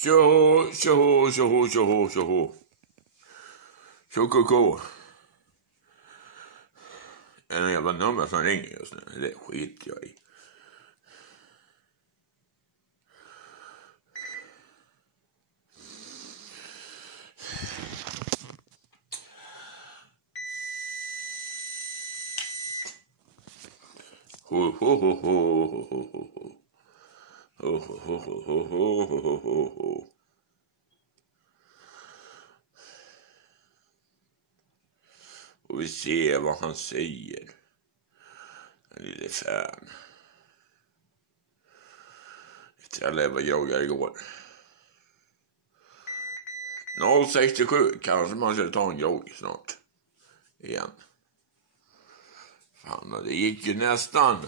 Tjoho, tjoho, tjoho, tjoho, tjoho. Tjokoko. En jävla nummer som ringer just nu. Det skiter jag i. Ho ho ho ho ho ho ho. Ho ho ho ho ho ho ho ho. Och vi ser vad han säger. Den lille fan. Jag levde groggar igår. 067 kanske man ska ta en grogg snart. Igen. Fan, det gick ju nästan.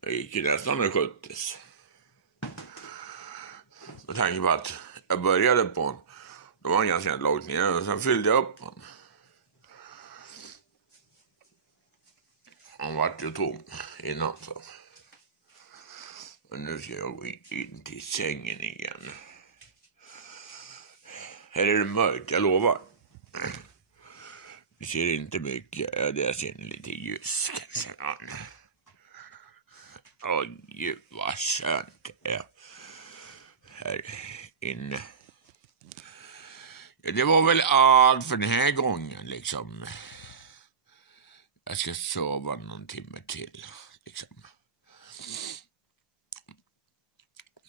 Det gick ju nästan när 70. Med tanke på att jag började på en. Då var han ganska lågt ner och sen fyllde jag upp han. Han vart ju tom innan så. Men nu ska jag gå in till sängen igen. Här är det mörkt, jag lovar. Vi ser inte mycket, det ser lite ljus kanske. Åh gud vad skönt det är här inne. Ja, det var väl allt för den här gången liksom. Jag ska sova någon timme till liksom.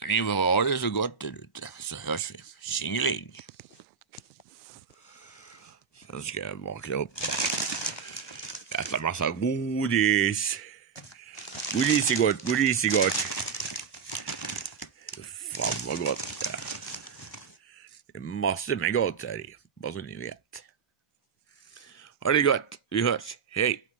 Ni får ha det så gott där ute, så hörs vi. Tjingeling. Sen ska jag vakna upp och äta massa godis. Godis är gott, godis är gott. Fan vad gott det är. Det är massor med gott här i, bara så ni vet. Ha det gott, vi hörs, hej.